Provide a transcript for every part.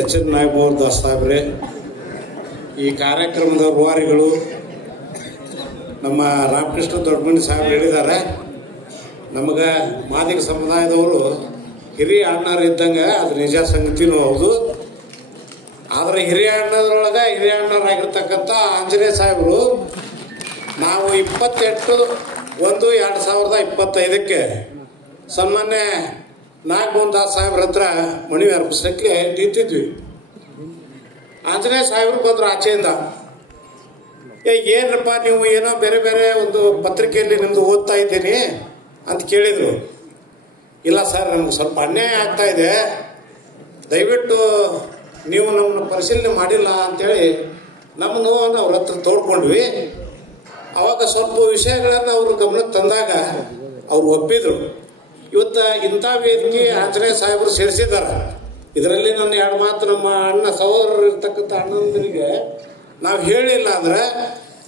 H N Nagamohan Das ಸಾಹೇಬ್ರೆ, ಈ ಕಾರ್ಯಕ್ರಮದ ರೂವಾರಿಗಳು ನಮ್ಮ ರಾಮಕೃಷ್ಣ ದೊಡ್ಡಮನಿ ಸಾಹೇಬ್ರು ಹೇಳಿದ್ದಾರೆ. ನಮಗೆ ಮಾದಿಗ ಸಮುದಾಯದವರು ಹಿರಿಯ ಅಣ್ಣರು ಇದ್ದಂಗೆ ಅದು ನಿಜ ಸಂಗತಿನೂ ಹೌದು. ಆದರೆ ಹಿರಿಯ ಅಣ್ಣದರೊಳಗೆ ಹಿರಿಯ ಅಣ್ಣರಾಗಿರ್ತಕ್ಕಂಥ ಆಂಜನೇಯ ಸಾಹೇಬರು ನಾವು 28/1/2025 ಸನ್ಮಾನ್ಯ ನಾಗಮೋಹನ್ ದಾಸ್ ಸಾಹೇಬ್ರ ಹತ್ರ ಮನವಿ ಅರ್ಪಿಸಲಿಕ್ಕೆ ನಿಂತಿದ್ವಿ. ಆಂಜನೇಯ ಸಾಹೇಬ್ರು ಬಂದರು ಆಚೆಯಿಂದ. ಏನಪ್ಪ ನೀವು ಏನೋ ಬೇರೆ ಬೇರೆ ಒಂದು ಪತ್ರಿಕೆಯಲ್ಲಿ ನಿಮ್ಮದು ಓದ್ತಾ ಇದ್ದೀನಿ ಅಂತ ಕೇಳಿದರು. ಇಲ್ಲ ಸರ್, ನಮ್ಗೆ ಸ್ವಲ್ಪ ಅನ್ಯಾಯ ಆಗ್ತಾ ಇದೆ, ದಯವಿಟ್ಟು ನೀವು ನಮ್ಮನ್ನು ಪರಿಶೀಲನೆ ಮಾಡಿಲ್ಲ ಅಂಥೇಳಿ ನಮ್ಮ ನೋವನ್ನು ಅವ್ರ ಹತ್ರ ತೋಡ್ಕೊಂಡ್ವಿ. ಅವಾಗ ಸ್ವಲ್ಪ ವಿಷಯಗಳನ್ನು ಅವರು ಗಮನಕ್ಕೆ ತಂದಾಗ ಅವ್ರು ಒಪ್ಪಿದ್ರು. ಇವತ್ತು ಇಂಥ ವೇದಿಕೆ ಆಂಜನೇಯ ಸಾಹೇಬರು ಸೇರಿಸಿದ್ದಾರೆ. ಇದರಲ್ಲಿ ನನ್ನ 2 ಮಾತು ನಮ್ಮ ಅಣ್ಣ ಸಹೋದರರು ಇರ್ತಕ್ಕಂಥ ಅಣ್ಣಂದಿರಿಗೆ ನಾವು ಹೇಳಿಲ್ಲ ಅಂದರೆ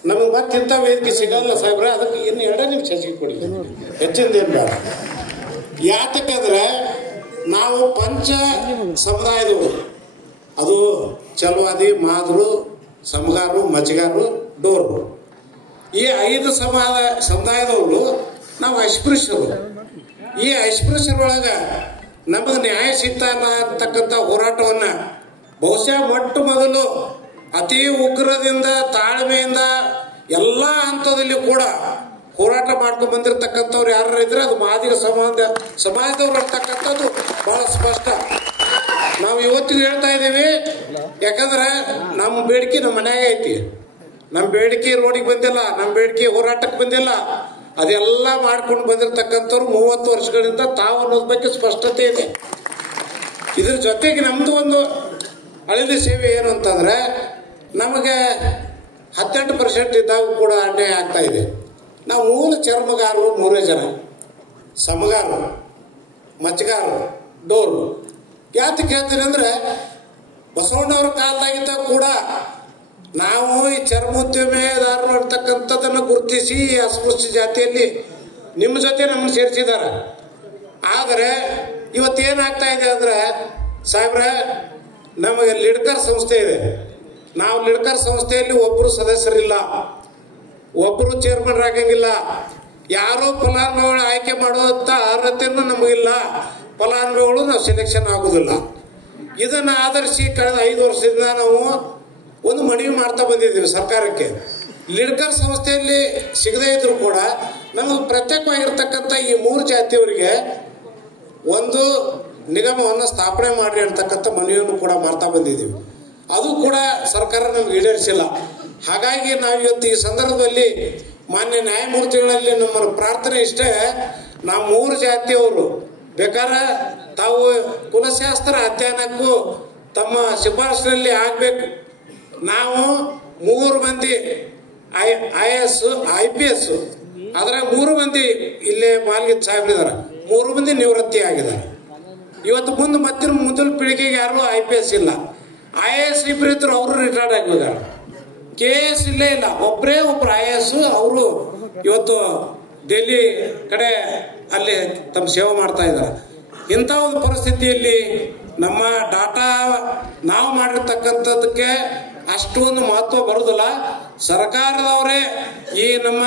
ನಮಗೆ ಮತ್ತೆ ಇಂಥ ವೇದಿಕೆ ಸಿಗಲ್ಲ ಸಾಹೇಬ್ರೆ. ಅದಕ್ಕೆ ಇನ್ನು 2 ನಿಮಿಷ ಹೆಚ್ಚಿಗೆ ಕೊಡಿ, ಹೆಚ್ಚಿಂದೇನು ಬೇಡ. ಯಾತಕ್ಕಂದ್ರೆ ನಾವು ಪಂಚ ಸಮುದಾಯದವರು, ಅದು ಚಲವಾದಿ, ಮಾದರು, ಸಮಗಾರರು, ಮಜ್ಜಿಗಾರರು, ಡೋರ್ರು, ಈ 5 ಸಮುದಾಯದವರು ನಾವು ಅಸ್ಪೃಶ್ಯರು. ಈ ಅಸ್ಪೃಶ್ಯರೊಳಗೆ ನಮಗೆ ನ್ಯಾಯ ಸಿಗ್ತಾನ ಅಂತಕ್ಕಂಥ ಹೋರಾಟವನ್ನು ಬಹುಶಃ ಮೊಟ್ಟ ಮೊದಲು ಅತಿ ಉಗ್ರದಿಂದ ತಾಳ್ಮೆಯಿಂದ ಎಲ್ಲ ಹಂತದಲ್ಲಿ ಕೂಡ ಹೋರಾಟ ಮಾಡ್ಕೊಂಡು ಬಂದಿರತಕ್ಕಂಥವ್ರು ಯಾರು ಇದ್ರೆ ಅದು ಮಾದಿಗ ಸಮಾಜದವ್ರು ಅಂತಕ್ಕಂಥದ್ದು ಬಹಳ ಸ್ಪಷ್ಟ. ನಾವು ಇವತ್ತಿಗೆ ಹೇಳ್ತಾ ಇದ್ದೀವಿ, ಯಾಕಂದ್ರೆ ನಮ್ಮ ಬೇಡಿಕೆ ನಮ್ಮ ಮನ್ಯಾಗ ಐತಿ. ನಮ್ಮ ಬೇಡಿಕೆ ರೋಡಿಗೆ ಬಂದಿಲ್ಲ, ನಮ್ಮ ಬೇಡಿಕೆ ಹೋರಾಟಕ್ಕೆ ಬಂದಿಲ್ಲ. ಅದೆಲ್ಲ ಮಾಡ್ಕೊಂಡು ಬಂದಿರತಕ್ಕಂಥವ್ರು 30 ವರ್ಷಗಳಿಂದ ತಾವು ಅನ್ನೋದ್ರ ಬಗ್ಗೆ ಸ್ಪಷ್ಟತೆ ಇದೆ. ಇದ್ರ ಜೊತೆಗೆ ನಮ್ದು ಒಂದು ಅಳಿದ ಸೇವೆ ಏನು ಅಂತಂದ್ರೆ, ನಮಗೆ 18% ಇದ್ದಾಗ ಕೂಡ ಅನ್ಯಾಯ ಆಗ್ತಾ ಇದೆ. ನಾವು ಮೂಲ ಚರ್ಮಗಾರರು 3 ಜನ, ಸಮಗಾರರು, ಮಚ್ಚಗಾರರು, ಡೋರು. ಯಾತಕ್ಕೆ ಹೇಳ್ತೀನಿ ಅಂದ್ರೆ, ಬಸವಣ್ಣವ್ರ ಕಾಲದಾಗಿದ್ದಾಗ ಕೂಡ ನಾವು ಈ ಚರ್ಮೋದ್ಯಮೆದಾರರು ಇರ್ತಕ್ಕಂಥದ್ದನ್ನು ಗುರುತಿಸಿ ಅಸ್ಪೃಶ್ಯ ಜಾತಿಯಲ್ಲಿ ನಿಮ್ಮ ಜೊತೆ ನಮ್ಮನ್ನು ಸೇರಿಸಿದ್ದಾರೆ. ಆದರೆ ಇವತ್ತೇನಾಗ್ತಾ ಇದೆ ಅಂದ್ರೆ ಸಾಹೇಬ್ರೆ, ನಮಗೆ ಲಿಡ್ಕರ್ ಸಂಸ್ಥೆ ಇದೆ. ನಾವು ಲಿಡ್ಕರ್ ಸಂಸ್ಥೆಯಲ್ಲಿ ಒಬ್ಬರು ಸದಸ್ಯರಿಲ್ಲ, ಒಬ್ಬರು ಚೇರ್ಮನ್ ಆಗಂಗಿಲ್ಲ. ಯಾರೋ ಫಲಾನುಭವಿಗಳು ಆಯ್ಕೆ ಮಾಡುವಂಥ ಅರ್ಹತೆಯನ್ನು ನಮಗಿಲ್ಲ. ಫಲಾನುಭವಿಗಳು ನಾವು ಸೆಲೆಕ್ಷನ್ ಆಗೋದಿಲ್ಲ. ಇದನ್ನು ಆಧರಿಸಿ ಕಳೆದ 5 ವರ್ಷದಿಂದ ನಾವು ಒಂದು ಮನವಿ ಮಾಡ್ತಾ ಬಂದಿದ್ದೀವಿ ಸರ್ಕಾರಕ್ಕೆ. ಲಿಡ್ಕರ್ ಸಂಸ್ಥೆಯಲ್ಲಿ ಸಿಗದೇ ಇದ್ರು ಕೂಡ ನಮಗೆ ಪ್ರತ್ಯೇಕವಾಗಿರ್ತಕ್ಕಂಥ ಈ 3 ಜಾತಿಯವರಿಗೆ ಒಂದು ನಿಗಮವನ್ನು ಸ್ಥಾಪನೆ ಮಾಡಿ ಅಂತಕ್ಕಂಥ ಮನವಿಯನ್ನು ಕೂಡ ಮಾಡ್ತಾ ಬಂದಿದ್ದೀವಿ. ಅದು ಕೂಡ ಸರ್ಕಾರ ನಮ್ಗೆ ಈಡೇರಿಸಿಲ್ಲ. ಹಾಗಾಗಿ ನಾವು ಇವತ್ತು ಈ ಸಂದರ್ಭದಲ್ಲಿ ಮಾನ್ಯ ನ್ಯಾಯಮೂರ್ತಿಗಳಲ್ಲಿ ನಮ್ಮ ಪ್ರಾರ್ಥನೆ ಇಷ್ಟೇ, ನಾವು 3 ಜಾತಿಯವರು ಬೇಕಾದ್ರೆ ತಾವು ಕುಲಶಾಸ್ತ್ರ ಅಧ್ಯಯನಕ್ಕೂ ತಮ್ಮ ಶಿಫಾರಸಿನಲ್ಲಿ ಆಗಬೇಕು. ನಾವು 3 ಮಂದಿ IAS IPS, ಅದರ 3 ಮಂದಿ ಇಲ್ಲೇ ಮಾಲ್ಗಿದ್ ಸಾಹೇಬ್ರಿದ್ದಾರೆ, 3 ಮಂದಿ ನಿವೃತ್ತಿ ಆಗಿದ್ದಾರೆ. ಇವತ್ತು ಮುಂದಿನ ಪೀಳಿಗೆಗೆ ಯಾರು IPS ಇಲ್ಲ. IAS ಇಬ್ಬರಿದ್ರು, ಅವರು ರಿಟೈರ್ಡ್ ಆಗಿದ್ದಾರೆ. KS ಇಲ್ಲೇ ಇಲ್ಲ, ಒಬ್ಬರು IAS, ಅವರು ಇವತ್ತು ದೆಹಲಿ ಕಡೆ ಅಲ್ಲಿ ತಮ್ಮ ಸೇವೆ ಮಾಡ್ತಾ ಇದ್ದಾರೆ. ಇಂಥ ಒಂದು ಪರಿಸ್ಥಿತಿಯಲ್ಲಿ ನಮ್ಮ ಡಾಟಾ ನಾವು ಮಾಡಿರ್ತಕ್ಕಂಥದ್ದಕ್ಕೆ ಅಷ್ಟೊಂದು ಮಹತ್ವ ಬರುವುದಿಲ್ಲ. ಸರ್ಕಾರದವರೇ ಈ ನಮ್ಮ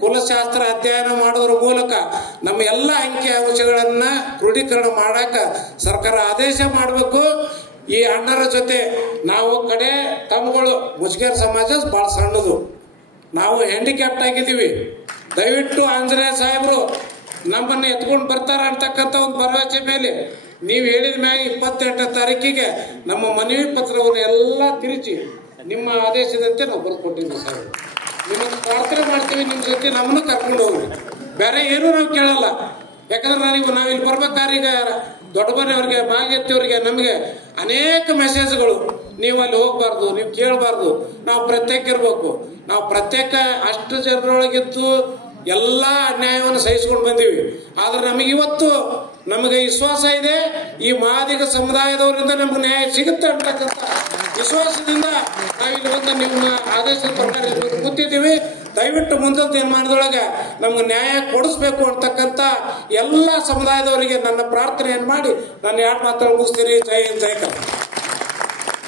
ಕುಲಶಾಸ್ತ್ರ ಅಧ್ಯಯನ ಮಾಡೋದ್ರ ಮೂಲಕ ನಮ್ಮ ಎಲ್ಲ ಅಂಕಿ ಅಂಶಗಳನ್ನು ಕ್ರೋಢೀಕರಣ ಮಾಡಕ್ಕೆ ಸರ್ಕಾರ ಆದೇಶ ಮಾಡಬೇಕು. ಈ ಅಣ್ಣರ ಜೊತೆ ನಾವು ಕಡೆ ತಮ್ಮಗಳು ಮುಸ್ಲಿಂ ಸಮಾಜ ಭಾಳ ಸಣ್ಣದು, ನಾವು ಹ್ಯಾಂಡಿಕ್ಯಾಪ್ಟ್ ಆಗಿದ್ದೀವಿ. ದಯವಿಟ್ಟು ಆಂಜನೇಯ ಸಾಹೇಬರು ನಮ್ಮನ್ನು ಎತ್ಕೊಂಡು ಬರ್ತಾರ ಅಂತಕ್ಕಂಥ ಒಂದು ಭರವಸೆ ಮೇಲೆ ನೀವು ಹೇಳಿದ ಮ್ಯಾಗ 28ನೇ ತಾರೀಕಿಗೆ ನಮ್ಮ ಮನವಿ ಪತ್ರವನ್ನು ಎಲ್ಲ ತಿರುಚಿ ನಿಮ್ಮ ಆದೇಶದಂತೆ ನಾವು ಬರ್ಕೊಟ್ಟಿದ್ದೀವಿ ಸಾಹೇಬ್. ನಿಮ್ಮನ್ನು ಪ್ರಾರ್ಥನೆ ಮಾಡ್ತೀವಿ, ನಿಮ್ಮ ಜೊತೆ ನಮ್ಮನ್ನು ಕರ್ಕೊಂಡು ಹೋಗ್ರಿ. ಬೇರೆ ಏನೂ ನಾವು ಕೇಳಲ್ಲ. ಯಾಕಂದ್ರೆ ನಾವು ಇಲ್ಲಿ ಬರ್ಬೇಕಾದ್ರೆ ಈಗ ದೊಡ್ಡಮನೆಯವ್ರಿಗೆ, ಮಾಲ್ಗೆತ್ತಿಯವ್ರಿಗೆ ನಮಗೆ ಅನೇಕ ಮೆಸೇಜ್ಗಳು, ನೀವು ಅಲ್ಲಿ ಹೋಗ್ಬಾರ್ದು, ನೀವು ಕೇಳಬಾರ್ದು, ನಾವು ಪ್ರತ್ಯೇಕ ಇರಬೇಕು. ನಾವು ಪ್ರತ್ಯೇಕ ಅಷ್ಟು ಜನರೊಳಗಿದ್ದು ಎಲ್ಲ ಅನ್ಯಾಯವನ್ನು ಸಹಿಸ್ಕೊಂಡು ಬಂದೀವಿ. ಆದ್ರೆ ನಮಗೆ ಇವತ್ತು ನಮಗೆ ವಿಶ್ವಾಸ ಇದೆ, ಈ ಮಾದಿಗ ಸಮುದಾಯದವರಿಂದ ನಮ್ಗೆ ನ್ಯಾಯ ಸಿಗುತ್ತೆ ಅಂತಕ್ಕಂಥ ವಿಶ್ವಾಸದಿಂದ ನಾವಿಲ್ಲಿ ಬಂದು ನಿಮ್ಮ ಆದೇಶದ ಪ್ರಕಾರ ಕೂತಿದ್ದೀವಿ. ದಯವಿಟ್ಟು ಮುಂದಿನ ದಿನಮಾನದೊಳಗೆ ನಮ್ಗೆ ನ್ಯಾಯ ಕೊಡಿಸ್ಬೇಕು ಅಂತಕ್ಕಂಥ ಎಲ್ಲ ಸಮುದಾಯದವರಿಗೆ ನನ್ನ ಪ್ರಾರ್ಥನೆಯನ್ನು ಮಾಡಿ ನಾನು 2 ಮಾತುಗಳು ಮುಗಿಸ್ತೀನಿ. ಜೈ ಹಿಂದ್, ಜೈ ಕರ್ನಾಟಕ.